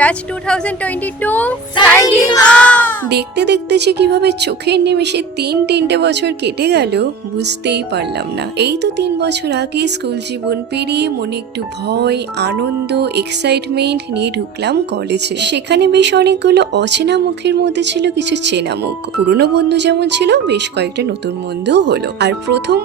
Batch 2022 signing off. দেখতে দেখতে যে কিভাবে চোখের নিমেষে তিনটে বছর কেটে গেল বুঝতেই পারলাম না। এই তো 3 বছর আগে স্কুল জীবন পেরিয়ে মনে একটু ভয়, আনন্দ, এক্সাইটমেন্ট নিয়ে ঢুকলাম কলেজে। সেখানে বেশ অনেকগুলো অচেনা মুখের মধ্যে ছিল কিছু চেনা মুখ। পুরনো বন্ধু যেমন ছিল, বেশ কয়েকটা নতুন বন্ধুও হলো। আর প্রথম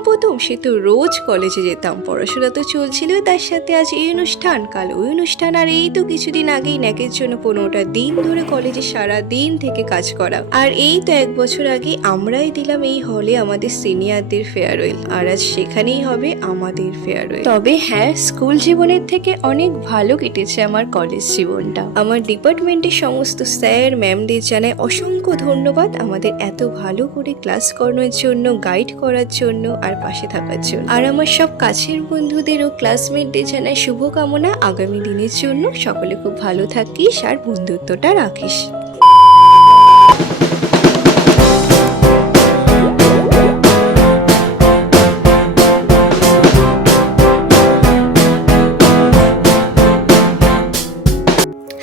সে তো রোজ কলেজে যেতাম, পড়াশোনা তো চলছিল, তার সাথে আজ এই অনুষ্ঠান, কাল ওই অনুষ্ঠান। আর এই তো কিছুদিন আগেই ন্যাকের জন্য 15টা দিন ধরে কলেজে সারা দিন থেকে কাজ করা। আর এই তো 1 বছর আগে আমরাই দিলাম এই হলে আমাদের সিনিয়রদের ফেয়ারওয়েল, আর আজ সেখানেই হবে আমাদের ফেয়ারওয়েল। তবে হ্যাঁ, স্কুল জীবনের থেকে অনেক ভালো কেটেছে আমার কলেজ জীবনটা। আমার ডিপার্টমেন্টের সমস্ত স্যার ম্যামদের জানাই অসংখ্য ধন্যবাদ আমাদের এত ভালো করে ক্লাস করানোর জন্য, গাইড করার জন্য আর পাশে থাকার জন্য। আর আমার সব কাছের বন্ধুদের ও ক্লাসমেটদের জানাই শুভকামনা আগামী দিনের জন্য। সকলে খুব ভালো থাকিস আর বন্ধুত্বটা রাখিস।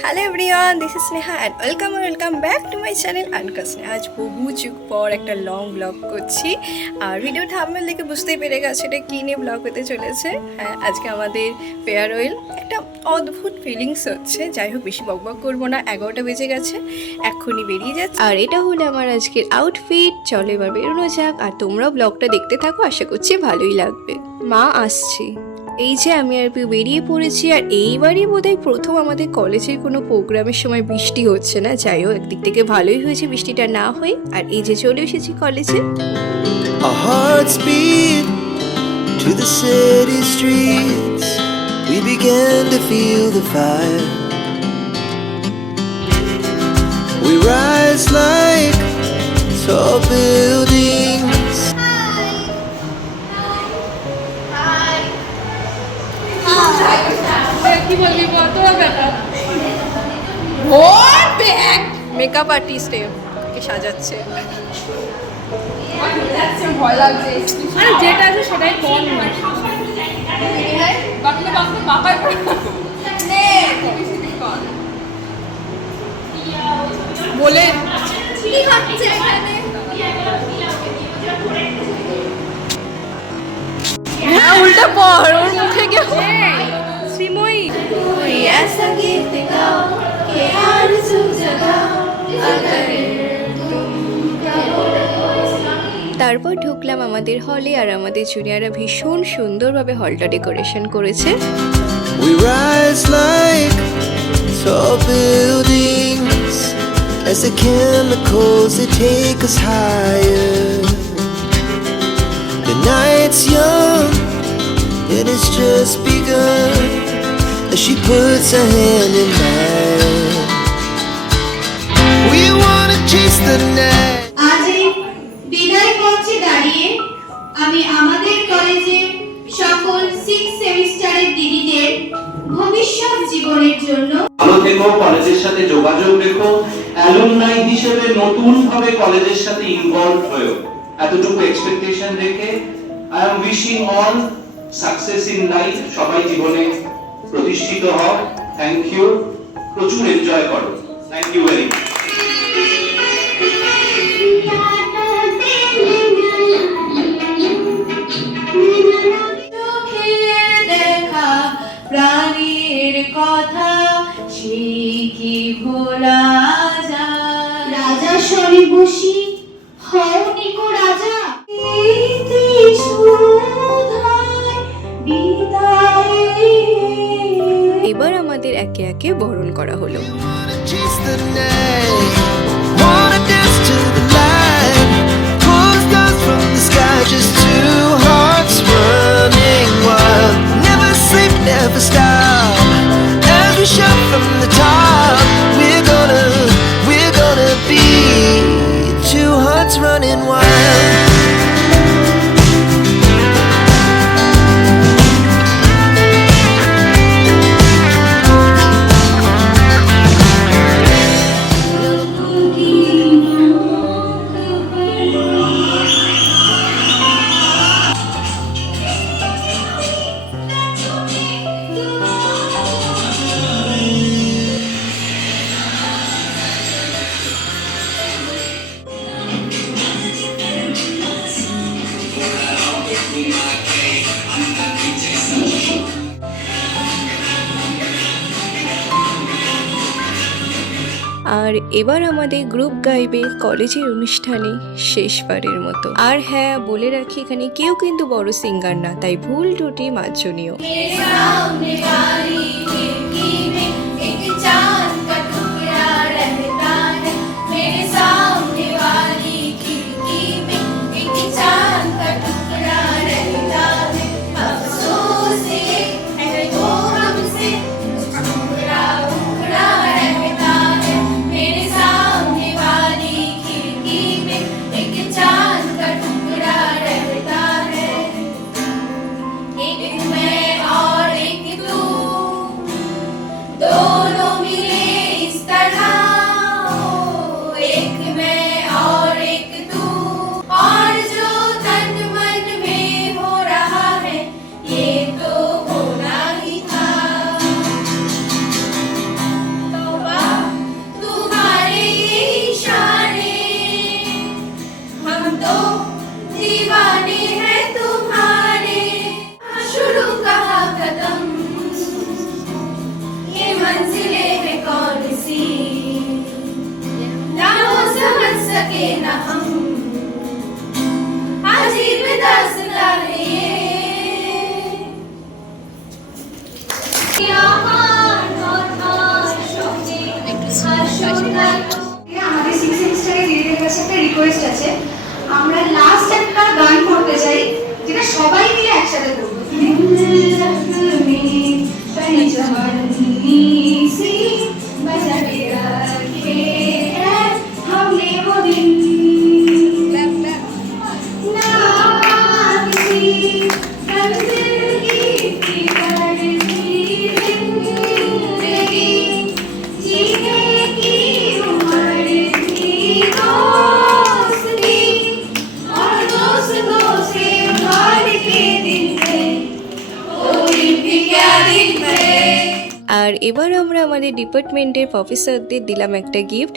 Hello everyone, this is Sneha and welcome back to my channel আনকা স্নেহা। আজ বহু যুগ পর একটা লং ব্লগ করছি, আর ভিডিও থাম্বনেল দেখে বুঝতেই পেরে গেছে এটা কী নিয়ে ব্লগ হতে চলেছে। হ্যাঁ, আজকে আমাদের ফেয়ারওয়েল। একটা অদ্ভুত ফিলিংস হচ্ছে। যাই হোক, বেশি বকবক করবো না, 11টা বেজে গেছে, এক্ষুনি বেরিয়ে যাচ্ছে। আর এটা হলো আমার আজকের আউটফিট। চলো এবার বেরোনো যাক, আর তোমরাও ব্লগটা দেখতে থাকো, আশা করছি ভালোই লাগবে। মা আসছি। এই যে আমি আর বেরিয়ে পড়েছি, আর এইবারই বোধহয় প্রথম আমাদের কলেজের কোনো প্রোগ্রামের সময় বৃষ্টি হচ্ছে না। যাই হোক, একদিক থেকে ভালোই হয়েছে বৃষ্টিটা না হয়ে। আর এই যে চলে এসেছি কলেজে। Our hearts beat to the city streets. We began to feel the fire. We rise like tall buildings. Makeup artist কে সাজাচ্ছে। ভয় লাগছে, আরে যেটা আছে সেটাই কম নয়। বলে হ্যাঁ, উল্টা পর ওর মুখে গিয়ে শ্রীময়ী তারপর ঢুকলাম আমাদের হলে, আর আমাদের জুনিয়ররা ভীষণ সুন্দরভাবে হলটা ডেকোরেশন করেছে। We rise like tall buildings as the chemicals they take us higher. The night's young and it's just begun as she puts her hand in mine. We wanna chase the night. আজ এই বিদায় মঞ্চে দাঁড়িয়ে আমি আমাদের কলেজের সকল 6 সেমিস্টারের দিদিদের ভবিষ্যৎ জীবনের জন্য ভালো থেকো, কলেজের সাথে যোগাযোগ রেখো, অ্যালুমনাই হিসেবে নতুন ভাবে কলেজের সাথে ইনভলভ হও, এতটুকু এক্সপেকটেশন রেখে I am wishing all success in life. সবাই জীবনে প্রতিষ্ঠিত হও। থ্যাংক ইউ, প্রচুর এনজয় করো। Thank you very much. প্রাণীর কথা সে কি ভোলা যায়। রাজা স্বরে বসি হও নিকো রাজা। এবার আমাদের একে একে বরণ করা হলো। Chase the night, wanna dance to the light, pull stars from the sky, just two hearts running wild, never sleep, never stop, as we shout from the top, we're gonna be two hearts running wild. আর এবার আমাদের group গাইবে কলেজের অনুষ্ঠানে শেষবারের মতো। আর হ্যাঁ, বলে রাখি এখানে কেউ কিন্তু বড় সিঙ্গার না, তাই ভুল ত্রুটি মার্জনীয়। আমাদের সিক্স সেমিস্টারে দিদিদের কাছে একটা রিকোয়েস্ট আছে, আমরা লাস্ট একটা গান করতে চাই যেটা সবাই মিলে একসাথে করবো। আর এবার আমরা আমাদের ডিপার্টমেন্টের প্রফেসরদের দিলাম একটা গিফট।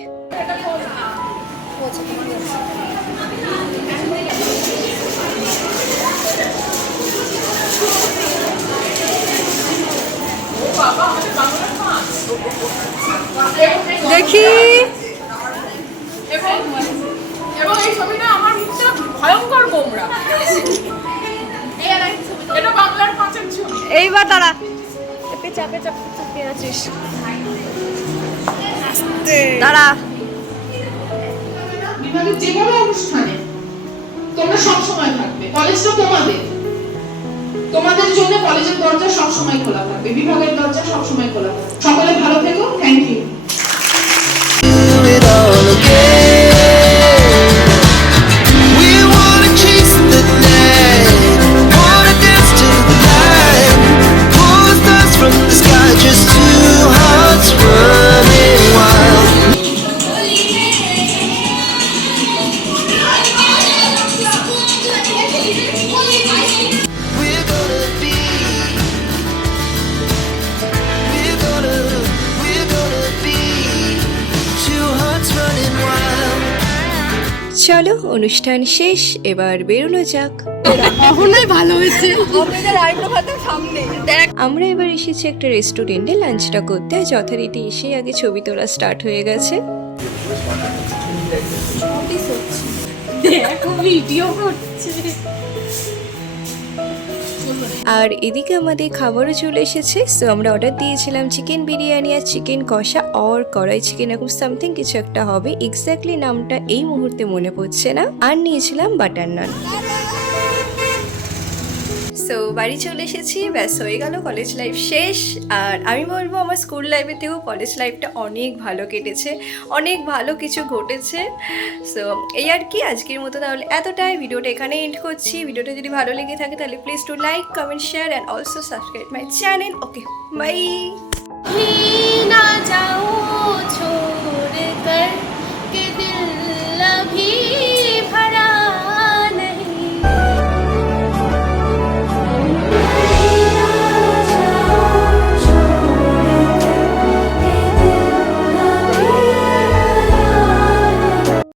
দেখি এবং এই ছবিটা আমার মুখটা ভয়ঙ্কর গোমরা। এটা বাংলার 5-এর ছবি। এইবার দাঁড়া, চাপে আছিস, দাঁড়া। বিভাগের যে কোনো অনুষ্ঠানে তোমরা সবসময় থাকবে, কলেজটা তোমাদের জন্য কলেজের দরজা সবসময় খোলা থাকবে, বিভাগের দরজা সবসময় খোলা থাকবে। সকলে ভালো থেকো, thank you. Do it all again. We wanna chase the night, wanna dance to the light. Pull stars from the sky, just two hearts running wild. We're gonna be, we're gonna be two hearts running wild. চলো, অনুষ্ঠান শেষ, এবার বেরোনো যাক। কখনোই ভালো হয়েছে। আমরা এবার এসেছি একটা রেস্টুরেন্টে লাঞ্চটা করতে। যথারীতি এসে আগে ছবি তোলা স্টার্ট হয়ে গেছে। ভিডিও করছে। আর এদিকে আমাদের খাবারও চলে এসেছে। সো আমরা অর্ডার দিয়েছিলাম চিকেন বিরিয়ানি আর চিকেন কষা আর কড়াই চিকেন, এরকম সামথিং কিছু একটা হবে, এক্স্যাক্টলি নামটা এই মুহূর্তে মনে পড়ছে না। আর নিয়েছিলাম বাটার নান। সো বাড়ি চলে এসেছি, ব্যাস হয়ে গেল, কলেজ লাইফ শেষ। আর আমি বলবো আমার স্কুল লাইফের থেকেও কলেজ লাইফটা অনেক ভালো কেটেছে, অনেক ভালো কিছু ঘটেছে। সো এই আর কি, আজকের মতো তাহলে এতটাই। ভিডিওটা এখানে এন্ড করছি। ভিডিওটা যদি ভালো লেগে থাকে তাহলে please to like, comment, share and also subscribe my channel. Okay, bye. না যাও